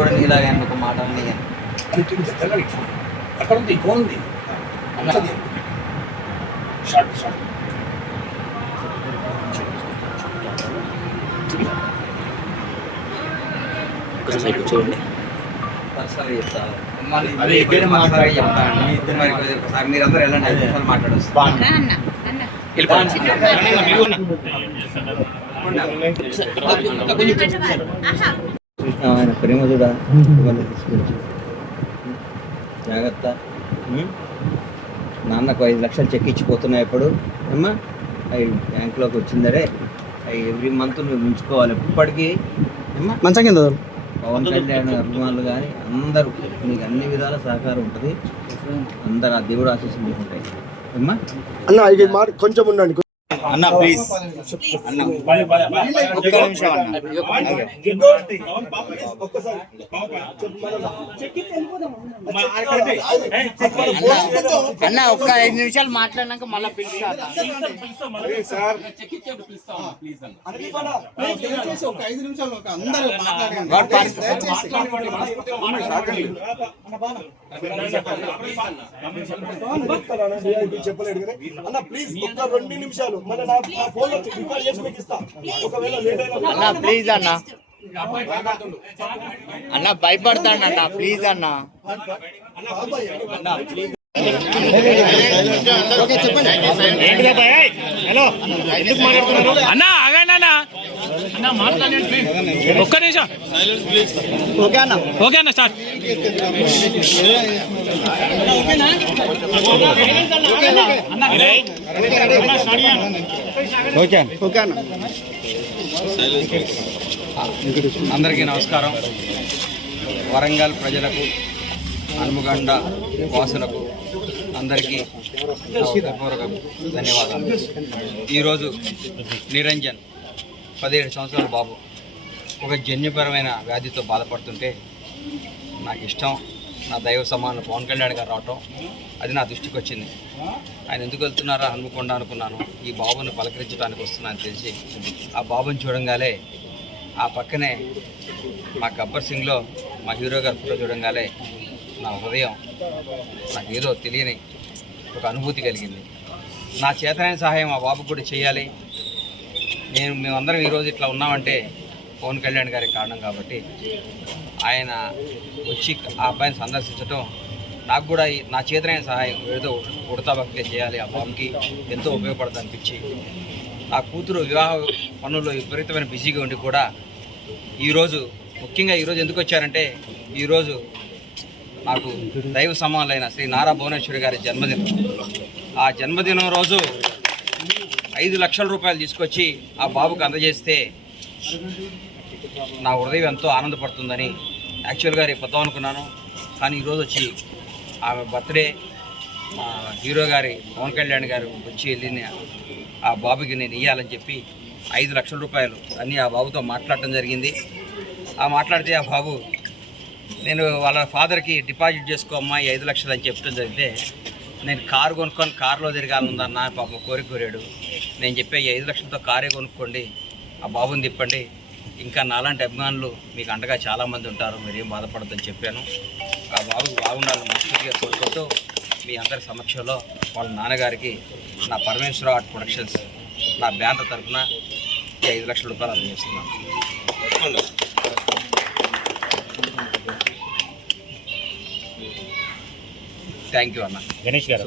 కూడా నీలాగా ఒక మాట అన్నీ అక్కడ ఉంది ఫోన్ ఉంది షార్ట్ షార్ట్ చూడండి ఒకసారి చెప్తాను ఒకసారి మీరందరూ వెళ్ళండి 5 నిమిషాలు మాట్లాడొస్తారు ఆయన ప్రేమ చూడ జాగ్రత్త. నాన్నకు 5 లక్షలు చెక్ ఇచ్చిపోతున్నాయి ఇప్పుడు అమ్మా. అవి బ్యాంకులోకి వచ్చిందరే అవి ఎవ్రీ మంత్ నువ్వు ఉంచుకోవాలి. ఇప్పటికీ అమ్మా మంచం కింద పవన్ కళ్యాణ్ అభిమానులు కానీ అందరూ నీకు అన్ని విధాల సహకారం ఉంటుంది. అందరు ఆ దేవుడు ఆశీస్సులు తీసుకుంటాయి అమ్మా. అన్న ఇది మాట కొంచెం ఉండండి అన్న ప్లీజ్ అన్న ఒక్క నిమిషం అన్న ఒక్క 5 నిమిషాలు మాట్లాడినాక మళ్ళీ చెప్పలేడు అన్న ప్లీజ్ ఒక్క 2 నిమిషాలు అన్న ప్లీజ్ అన్న అన్న భయపడతాడు అన్న ప్లీజ్ అన్న అన్న ఆగండి అన్న అన్న మాట్లాడండి ప్లీజ్ ఒక్క నిమిషం ఓకే అన్న స్టార్ట్ అందరికీ నమస్కారం. వరంగల్ ప్రజలకు, హనుమకొండ వాసులకు అందరికీ హృదయపూర్వక ధన్యవాదాలు. ఈరోజు నిరంజన్ 17 సంవత్సరాల బాబు ఒక జన్యుపరమైన వ్యాధితో బాధపడుతుంటే నాకు ఇష్టం, నా దైవ సమానం పవన్ కళ్యాణ్ గారు రావటం అది నా దృష్టికి వచ్చింది. ఆయన ఎందుకు వెళ్తున్నారా హనుమకొండ అనుకున్నాను. ఈ బాబుని పలకరించడానికి వస్తున్నానని తెలిసి ఆ బాబుని చూడంగానే ఆ పక్కనే మా గబ్బర్ సింగ్లో మా హీరో గారి ఫోటో చూడంగానే నా హృదయం నాకు ఏదో తెలియని ఒక అనుభూతి కలిగింది. నా చేతనైన సహాయం ఆ బాబుకు కూడా చేయాలి. మేమందరం ఈరోజు ఇట్లా ఉన్నామంటే పవన్ కళ్యాణ్ గారికి కారణం కాబట్టి ఆయన వచ్చి ఆ అబ్బాయిని సందర్శించడం నాకు కూడా నా చేతనైన సహాయం ఏదో ఉడతా భక్తిగా చేయాలి. ఆ బాబుకి ఎంతో ఉపయోగపడుతుంది అనిపించి నా కూతురు వివాహ పనుల్లో విపరీతమైన బిజీగా ఉండి కూడా ఈరోజు ముఖ్యంగా ఈరోజు ఎందుకు వచ్చారంటే ఈరోజు నాకు దైవ సమానులైన శ్రీ నారా భువనేశ్వరి గారి జన్మదినం. ఆ జన్మదినం రోజు 5 లక్షల రూపాయలు తీసుకొచ్చి ఆ బాబుకు అందజేస్తే నా హృదయం ఎంతో ఆనందపడుతుందని యాక్చువల్గా రేపు వద్దాం అనుకున్నాను. కానీ ఈరోజు వచ్చి ఆమె బర్త్డే మా హీరో గారి పవన్ కళ్యాణ్ గారు వచ్చి వెళ్ళిన ఆ బాబుకి నేను ఇవ్వాలని చెప్పి 5 లక్షల రూపాయలు అన్నీ ఆ బాబుతో మాట్లాడటం జరిగింది. ఆ మాట్లాడితే ఆ బాబు నేను వాళ్ళ ఫాదర్కి డిపాజిట్ చేసుకోమ్మా ఈ 5 లక్షలు అని చెప్పడం జరిగితే నేను కారు కొనుక్కొని కారులో తిరగాలనుందన్న పాప కోరాడు. నేను చెప్పే ఈ 5 లక్షలతో కారే కొనుక్కోండి, ఆ బాబుని తిప్పండి, ఇంకా నాలాంటి అభిమానులు మీకు అండగా చాలామంది ఉంటారు, మీరేం బాధపడద్దని చెప్పాను. ఆ బాబుకి బాగుండాలని మనస్ఫూర్తిగా కోరుకుంటూ మీ అందరి సమక్షంలో వాళ్ళ నాన్నగారికి నా పరమేశ్వర ఆర్ట్ ప్రొడక్షన్స్ నా బ్యానర్ తరఫున ఈ 5 లక్షల రూపాయలు అందజేస్తున్నాను. థ్యాంక్ యూ అన్న. గణేష్ గారు